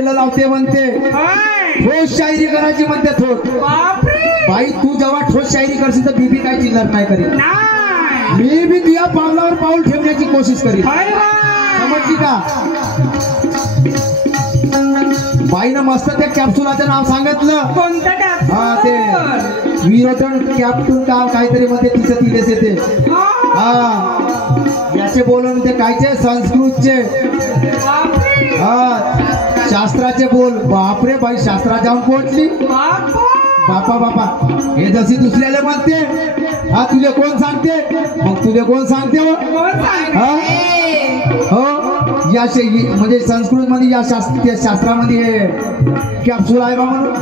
शाहीरला लावते म्हणते ठोस शायरी करायची म्हणते ठोस बाई तू जेव्हा ठोस शायरी करशील तर बीबी काय चिल्लर नाही करेल मी बी तुझ्या पावलावर पाऊल ठेवण्याची कोशिश करीन समजली का बाईनं मस्त त्या कॅप्सूलाचं नाव सांगितलं कोणतं हा ते विरोधन कॅप्सूल का काहीतरी मध्ये तिचं तिथेच येते हा याचे बोलून ते कायचे संस्कृतचे हा शास्त्राचे बोल बापरे बाई शास्त्रात जाऊन पोहोचली बापा बापा हे जशी दुसऱ्याला म्हणते हा तुले कोण सांगते मग तुले कोण सांगते हो या म्हणजे संस्कृत मध्ये या शास्त्रामध्ये हे कॅप्सूल आहे बा म्हणून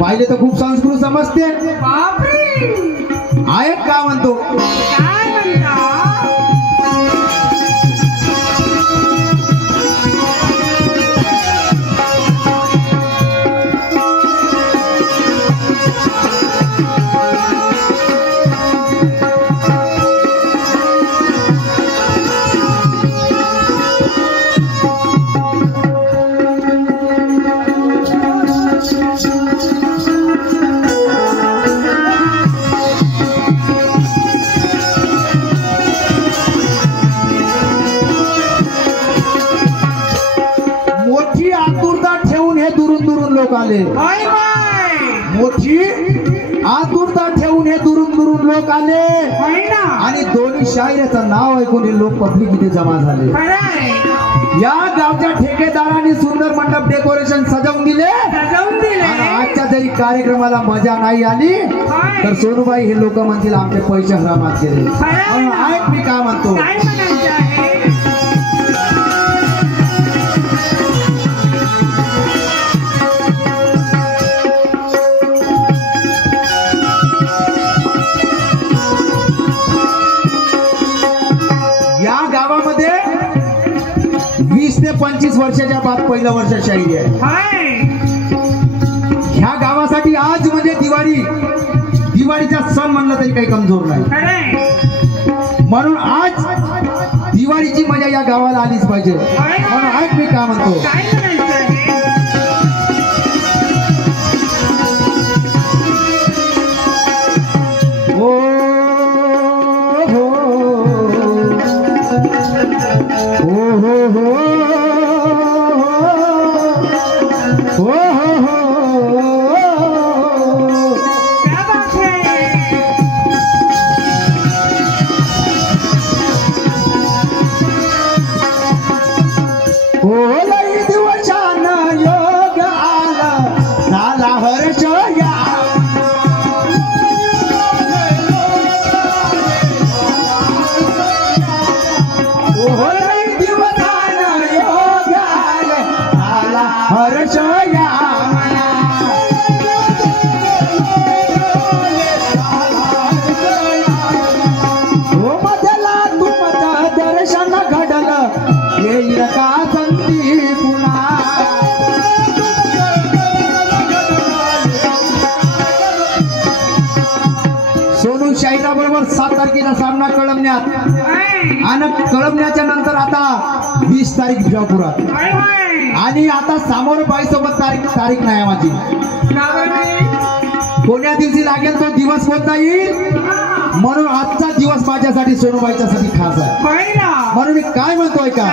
पाहिले तर खूप संस्कृत समजते आहे का म्हणतो आले मोठी आतुरता ठेवून हे दुरून दुरून लोक आले आणि दोन्ही शायराचं नाव ऐकून हे लोक पब्लिक इथे जमा झाले या गावच्या ठेकेदारांनी सुंदर मंडप डेकोरेशन सजवून दिले आणि आजच्या जरी कार्यक्रमाला मजा नाही आली तर सोनूबाई हे लोक म्हणतील आमचे पैसे हरामात गेले ऐक मी काय म्हणतो गावामध्ये 20 ते 25 वर्षाच्या बाद पहिलं वर्ष शाहिरी आहे ह्या गावासाठी आज म्हणजे दिवाळीचा सण म्हणलं तरी काही कमजोर नाही म्हणून आज दिवाळीची मजा या गावाला आलीच पाहिजे म्हणून आज मी काय म्हणतो बरोबर 7 तारखेला सामना कळमण्यात आणि कळमण्याच्या नंतर आता 20 तारीख बिजापुरात आणि आता समोर बाईसोबत तारीख नाही माझी कोण्या दिवशी लागेल तो दिवस कोणता येईल म्हणून आजचा दिवस माझ्यासाठी सोनूबाईच्यासाठी खास आहे म्हणून मी काय म्हणतोय का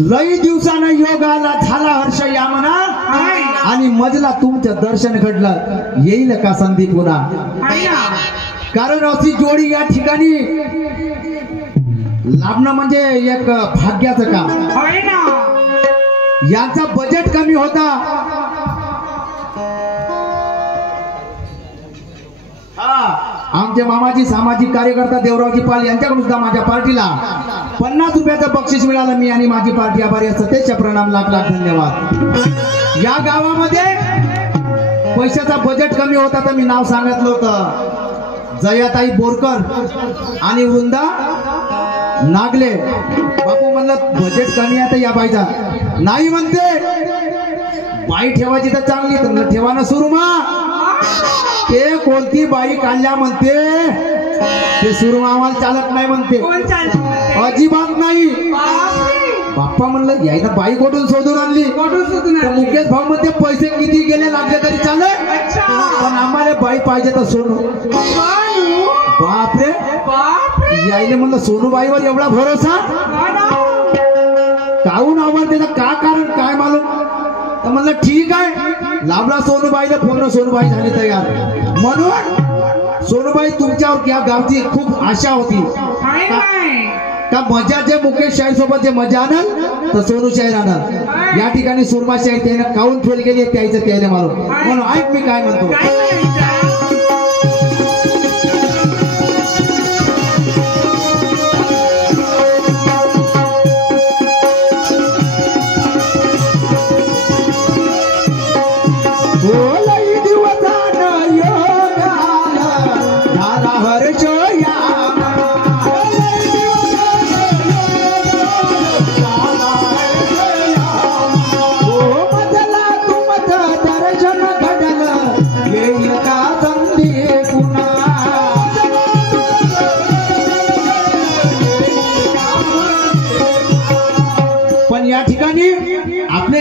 लई दिवसानं योग आला झाला हर्ष या म्हणा आणि मजला तुमचं दर्शन घडलं येईल का संधी पुन्हा कारण अशी जोडी या ठिकाणी लाभणं म्हणजे एक भाग्याचं काम यांचा बजेट कमी होता हा आमचे मामाजी सामाजिक कार्यकर्ता देवरावजी पाल यांच्याकडून सुद्धा माझ्या पार्टीला 50 रुपयाचं बक्षीस मिळालं. मी आणि माझी पार्टी आभारी असते. त्याच्या प्रणाम, लाख लाख धन्यवाद. या गावामध्ये पैशाचा बजेट कमी होता तर मी नाव सांगितलं होतं. जयाताई बोरकर आणि वृंदा नागले. बापू म्हणलं बजेट कमी आहे तर या बाईचा नाही म्हणते. बाई ठेवायची तर चांगली तर ठेवा ना सुरुमा. ते कोणती बाई काढल्या म्हणते ते सुरुमा आम्हाला चालत नाही म्हणते. अजिबात नाही. बाप्पा म्हणलं यायला बाई कोठून शोधून आणली. मुकेश भाऊ मध्ये पैसे किती गेले लागले तरी चालेल पण आम्हाला बाई पाहिजे तर सोनू. बापरे यायले म्हणलं सोनूबाईवर एवढा भरोसा काहून आवडते तर का कारण काय मालूम. तर म्हणलं ठीक आहे लाभला सोनूबाईला फोन. सोनूबाई झाली तयार. म्हणून सोनूबाई तुमच्यावर या गावची खूप आशा होती का मजा जे मुकेश शाही सोबत जे मजा आणल तर सोनू शाहीर आणल. या ठिकाणी सुरमा शाहीर त्याने काऊन फेल केली त्याचं त्याने मालूम. म्हणून ऐक मी काय म्हणतो.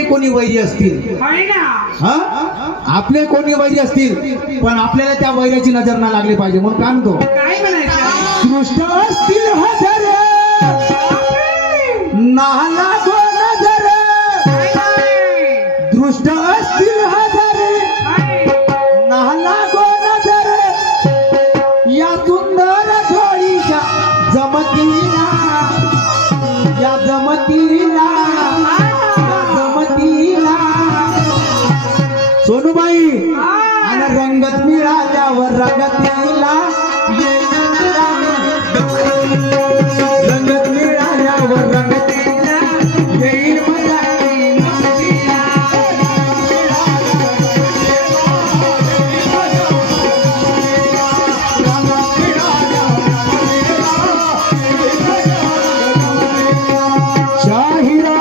कोणी वैरी असतील आपले कोणी वैरी असतील पण आपल्याला त्या वैराची नजर ना लागली पाहिजे. म्हणून काय म्हणतो दृष्ट असतील हजर नाला गो नजर. दृष्ट असतील हजर नाला गो नजर. या सुंदर जोडीच्या जमतीला या जमतीला सोनूबाई आणि रंगत मिळाल्यावर रंगतीला रंगत मिळाल्यावर रंगतीला येईल मजा. शाहिरा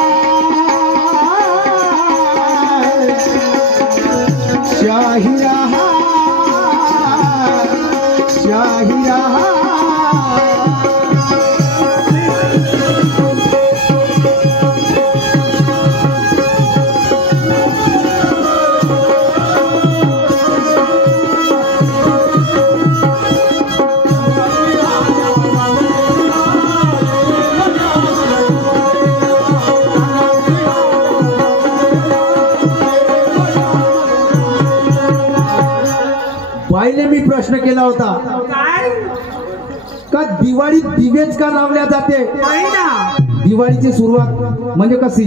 शाहिरा शाहिरा बाईने मी प्रश्न केला होता का दिवाळीत दिवेच का लावल्या जाते. दिवाळीची सुरुवात म्हणजे कशी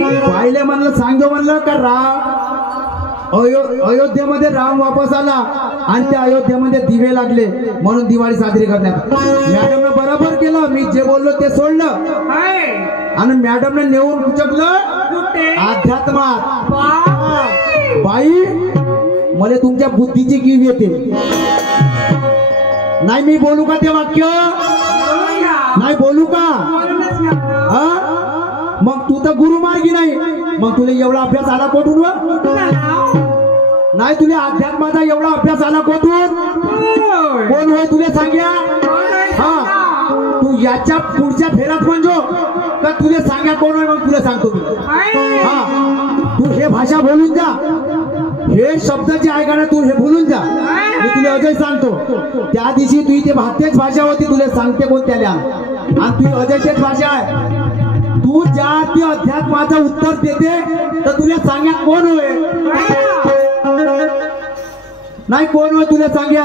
बाईले म्हणलं सांगतो म्हणलं का अयोध्येमध्ये राम वापस आला आणि त्या अयोध्येमध्ये दिवे लागले म्हणून दिवाळी साजरी करण्यात. मॅडमने बरोबर केलं. मी जे बोललो ते सोडलं आणि मॅडमने नेऊन उचकलं अध्यात्मात. बाई मला तुमच्या बुद्धीची कीव येते. नाही मी बोलू का ते वाक्य नाही बोलू का. मग तू तर गुरुमार्गी नाही मग तुला एवढा अभ्यास आला कोठून. नाही तुला अध्यात्माचा एवढा अभ्यास आला कोठून. कोण होय तुला सांग्या. तू याच्या पुढच्या फेऱ्यात म्हणजो का तुला सांग्या कोण होय मग तुला सांगतो मी. तू हे भाषा बोलून जा. हे शब्द जे ऐका ना तू हे बोलून जा. मी तुला अजय सांगतो त्या दिवशी तू इथे तेच भाषा होती तुला सांगते कोण त्याला आणि तू अजय तेच भाषा आहे. तू ज्या ती अध्यात्माचं उत्तर देते तर तुला सांग्या कोण होय. नाही कोण होय तुला सांग्या.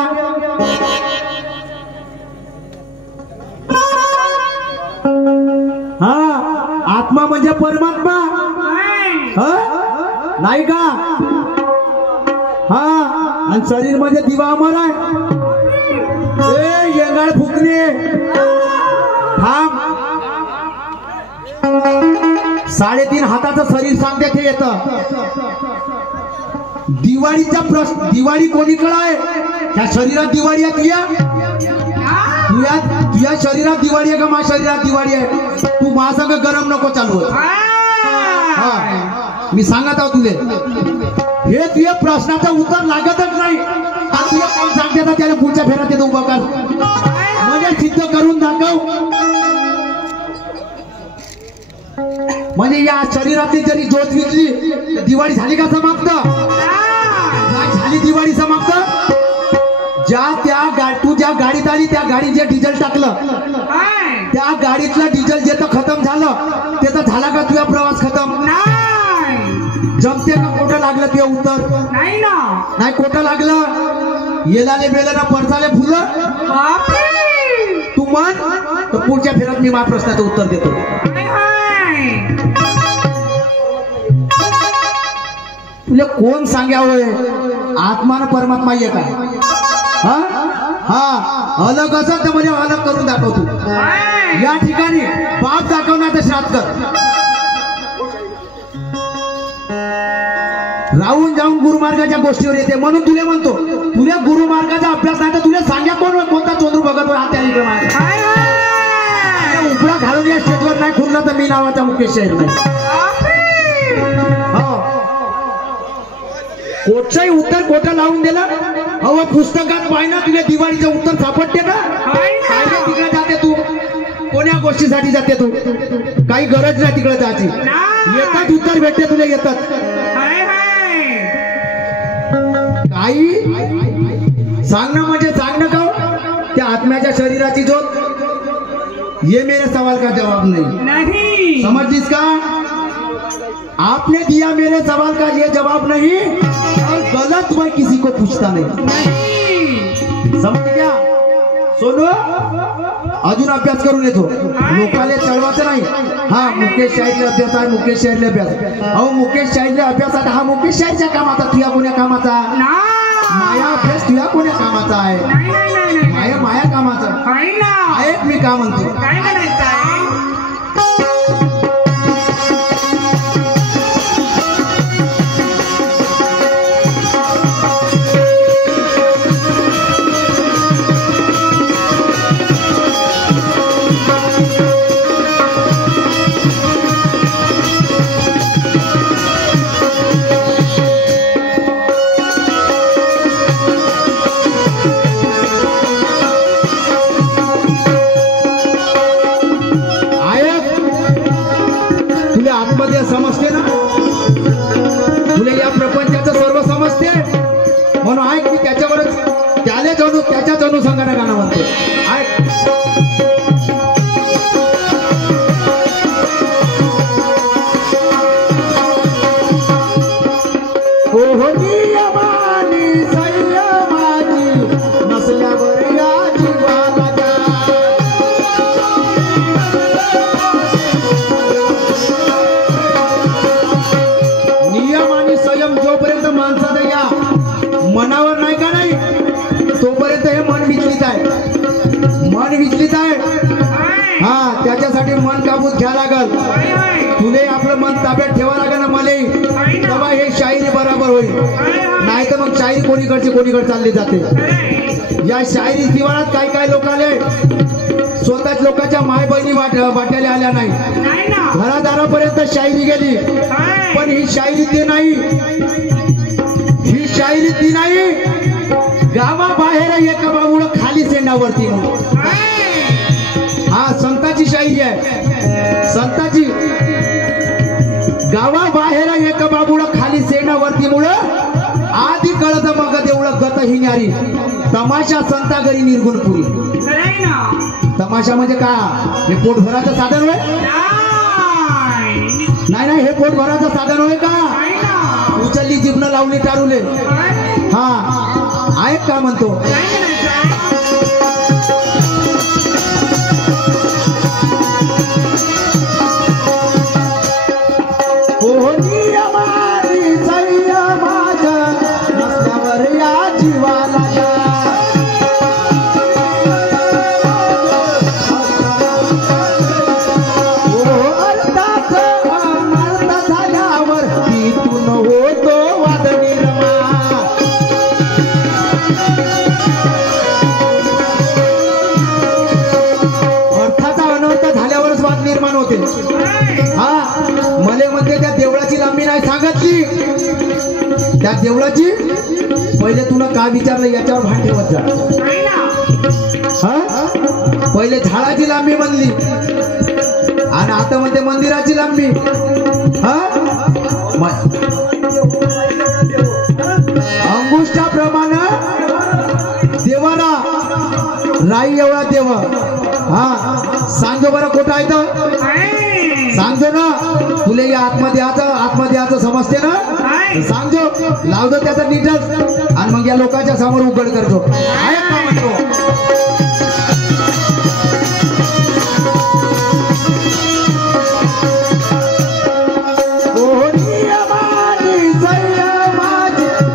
आत्मा म्हणजे परमात्मा नाही का. आणि शरीर म्हणजे दिवा अमर आहे. गाळ फुकणे थांब 3.5 हाताचं शरीर सांगते ते येतं दिवाळीचा प्रश्न दिवाळी कोणीकडे आहे त्या शरीरात दिवाळी आहे तुझ्या शरीरात दिवाळी आहे का माझ्या शरीरात दिवाळी आहे तू माझ्या गरम नको चालू हा मी सांगत आहो तुले हे तुझ्या प्रश्नाचं उत्तर लागतच नाही तुला कोण सांगते ना त्याला पुढच्या फेऱ्यात येतो उभा कर म्हणजे सिद्ध करून दाखव म्हणजे या शरीरातली जरी ज्योत विजली दिवाळी झाली का समाप्त झाली दिवाळी समाप्त तू ज्या गाडीत आली त्या गाडीत जे डिझेल टाकलं त्या गाडीतलं डिझेल जे तर खतम झालं त्याचा झाला का तुझा प्रवास खतम जमते का खोटं लागलं तुझं उत्तर नाही खोटं लागलं येलाले बेलाला पडसाले फुलं तू म्हण तर पुढच्या फेऱ्यात मी माझ्या प्रश्नाचं उत्तर देतो तुला कोण सांगावं आत्मा न परमात्मा एक आहे हा अलग असं तर म्हणजे अलग करून दाखवतो या ठिकाणी बाप दाखवण्याचं श्राद्ध कर राहून जाऊन गुरुमार्गाच्या गोष्टीवर येते म्हणून तुला म्हणतो तुला गुरुमार्गाचा अभ्यास नाही तर तुला सांगा कोणता चोंदरू बघत हात उपडा घालून या स्टेजवर नाही खुलला तर मी नावाचा मुकेश शाहीर नाही कोटचंही उत्तर खोटं लावून दिलं अहो पुस्तकात पाहिलं तुझ्या दिवाळीचं उत्तर सापडते का तिकडे जाते तू कोण्या गोष्टीसाठी जाते तू काही गरज नाही तिकडे जायची येतात उत्तर भेटते तुला येतात काही सांगणं म्हणजे सांगणं का त्या आत्म्याच्या शरीराची ज्योत ये मेरे सवाल का जवाब नहीं समझ का आपने दिया मेरे सवाल का ये जवाब नहीं और गलत मैं किसी को पूछता नहीं समझ गया सोनो अजून अभ्यास करून येतो लोकाले चढवायचं नाही हा मुकेश शाहीरले अभ्यास आहे मुकेश शाहीरले अभ्यास अहो मुकेश शाहीरले अभ्यासात हा मुकेश शाहीरच्या कामाचा तुझ्या कोण्या कामाचा माया अभ्यास तुझ्या कोण्या कामाचा आहे माया कामाचा ऐक मी का म्हणतो समजते ना तुला या प्रपंचाचं सर्व समजते म्हणून ऐक मी त्याच्यावरच त्याच्याच अनुषंगाने गाणं म्हणतो ऐक ओहो नियमानी संयमाची नसल्यावर या जीवाला मनावर नाही का नाही तोपर्यंत हे मन विचलित आहे हा त्याच्यासाठी मन काबूत घ्या लागल तुले आपलं मन ताब्यात ठेवा लागेल ना मला तेव्हा हे शायरी बरोबर होईल नाही तर मग शायरी कोणीकडे चालली जाते या शायरी दिवाळात काय लोक आले स्वतःच लोकांच्या माय बहिणी वाट्याला आल्या नाही घरादारापर्यंत शायरी गेली पण ही शायरी ती नाही शायरी ती नाही गावाबाहेर एका बाबूळ खाली सेंडावरती हा संताची शायरी आहे संताची गावाबाहेर एका बाबूळ खाली सेंडावरती मुळे आधी कळत मग देवळं गत ही न्यारी तमाशा संता घरी निर्गुण पुरी तमाशा म्हणजे का हे पोट भराचं साधन होय नाही हे पोट भराचं साधन होय का उचलली जीवन लावली टारूले हा ऐक का म्हणतो नसल्यावर या जीवाला होते. हा मले म्हणते त्या देवळाची लांबी नाही सांगितली. त्या देवळाची पहिले तुला काय विचारलं याच्यावर भान ठेवत जा. हा पहिले झाडाची लांबी म्हणली आणि आता म्हणते मंदिराची लांबी. हा अंगुष्ठाप्रमाणे देवाला राई एवढा देव. हा सांगतो बरं कुठं आहे तर सांगतो ना. तुला या आत्मदेहाचं समजते ना. सांगतो लावतो त्याचा नीटच आणि मग या लोकांच्या समोर उघड करतो. आहे का म्हणतो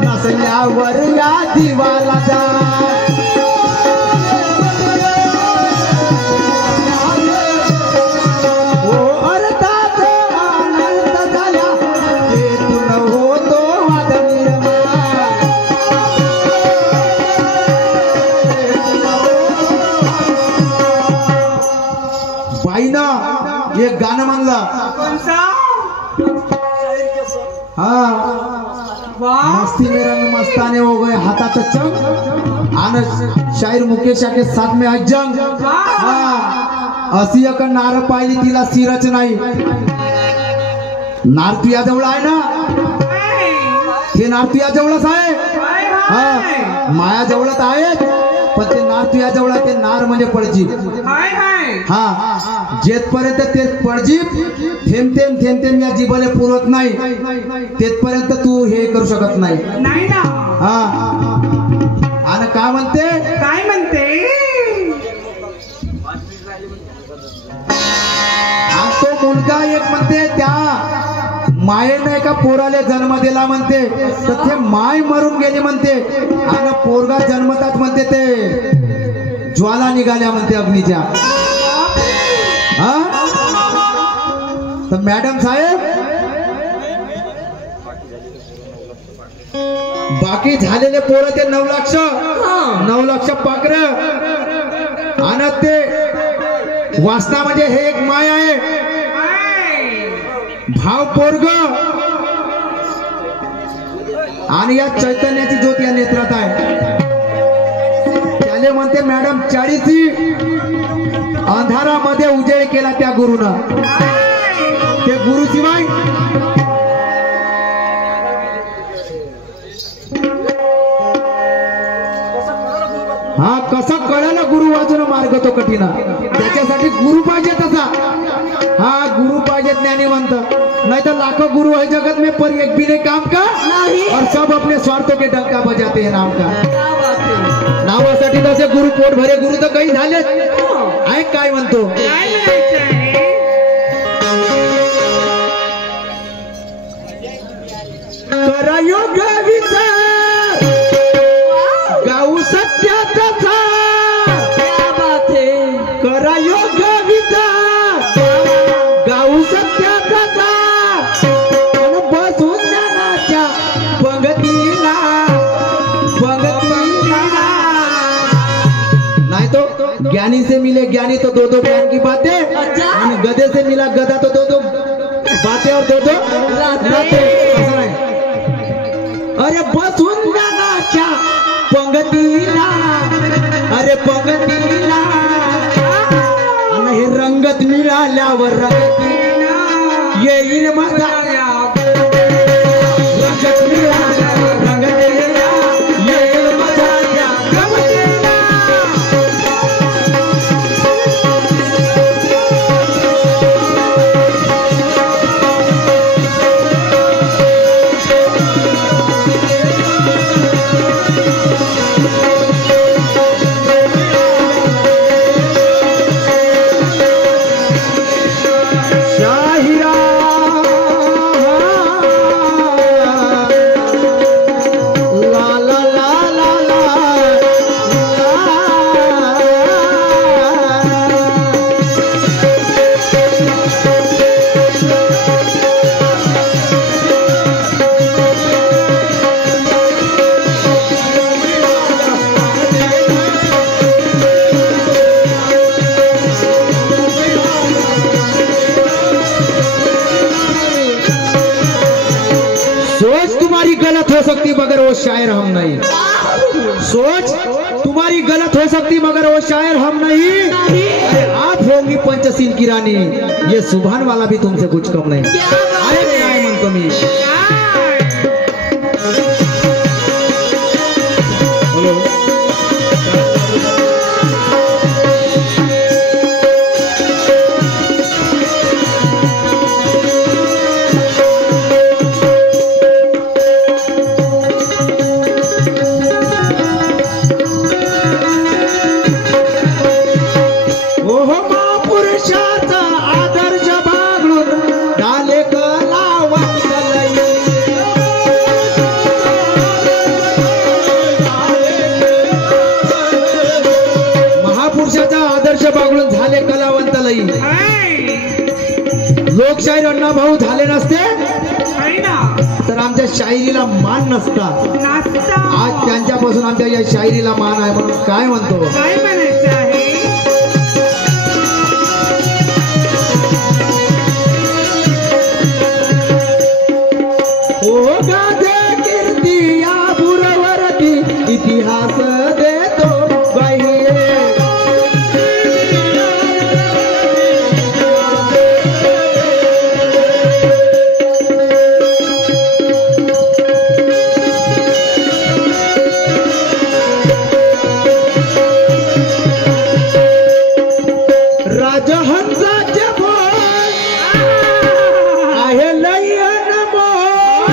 नसल्यावर या दिवाला जा. एक गाणं म्हणलं. हा मस्ती में रंग मस्ताने हो गए हातात चंग आणि शाहीर मुकेश के साथ में अजंग. हा अशी एक नार पाहिली तिला सिरच नाही. नार तुझ्या जवळ आहे ना. ते नार तुझ्या जवळच आहे. हा माया जवळच आहे पण ते नार तुझ्या जवळ ते नार म्हणजे पडजी. हा जेथपर्यंत ते पडजीप थेंब थेंब या जीवाला पुरत नाही तेथपर्यंत तू हे करू शकत नाही. हा आणि काय म्हणते तो मुलगा एक म्हणते त्या मायेने एका पोराला जन्म दिला म्हणते तर ते माय मरून गेली म्हणते आणि पोरगा जन्मतात म्हणते ते ज्वाला निघाल्या म्हणते अग्नीच्या. हा तर मॅडम साहेब बाकी झालेले पोरं ते 9 लाख पाकर आणि ते वासना म्हणजे हे एक माय आहे. भाव पोरग आणि या चैतन्याची ज्योत या नेत्रात आहे. त्याले म्हणते मॅडम 40 अंधारामध्ये उजेड केला त्या गुरुनं. ते गुरु शिवाय हा कसा कळाला गुरु वाचून मार्ग तो कठीण. त्याच्यासाठी गुरु पाहिजे तसा. हा गुरु पाहिजे ज्ञानीवंत. नहीं तो लाखों गुरु है जगत में पर एक भी नहीं काम का नहीं और सब अपने स्वार्थों के डंका बजाते हैं नाम का. नावासाठी तसे गुरु पोट भरे गुरु तर काही झाले आहे. काय म्हणतो करायोग विचार गाऊ सत्याचा करायोग विचार गाऊ सत्याचा बसून ज्ञानाच्या पंगतीला नहीं तो ज्ञानी से मिले ज्ञानी तो 2 ज्ञान की बातें और गधे से मिला गधा तो 2 बातें और 2 रातें. अरे बसून ज्ञानाच्या पंगतीला अरे पंगतीला आणि हे रंगत मिळाल्यावर रंगतीला येईल मजा. रंगत मिळाल्यावर रंगतीला येईल मजा गमतीला. शाहिरा सकती मगर वो शायर हम नहीं। सोच तुम्हारी गलत हो सकती मगर वो शायर हम नहीं। अरे आप होंगी पंचशील की रानी, ये सुभान वाला भी तुमसे कुछ कम नहीं। अरे काय म्हणतो मी। लोकशाहीर अण्णा भाऊ झाले नसते तर आमच्या शायरीला मान नसता। आज त्यांच्यापासून आमच्या या शायरीला मान आहे म्हणून काय म्हणतो, काय म्हणायचं आहे। ओ गाजे कीर्ती या बुरवरती इतिहास देतो बाई। राजहंसाचे बोल आहे लयन मोल।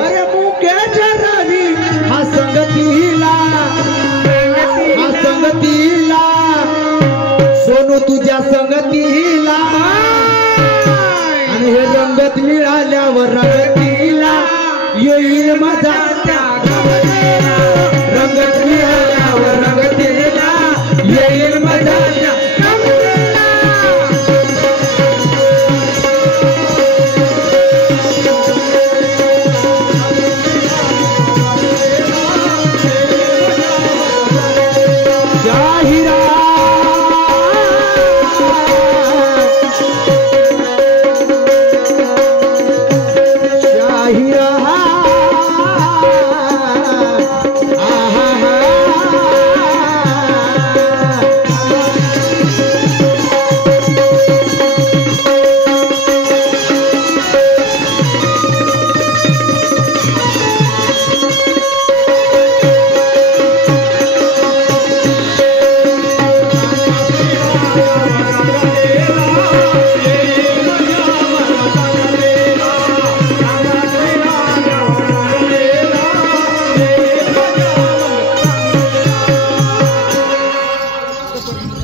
अरे मुकेश रवी हा संगतीला, हा संगतीला सोनू तुझ्या संगतीला। आणि हे रंगत मिळाल्यावर रंगतीला येईल मजा त्या गमतीला। रंगत मिळाल्यावर रंगतीला येईल मजा त्या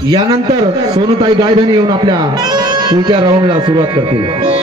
यानंतर सोनूताई गायधनी येऊन आपल्या पुढच्या राऊंडला सुरुवात करतील।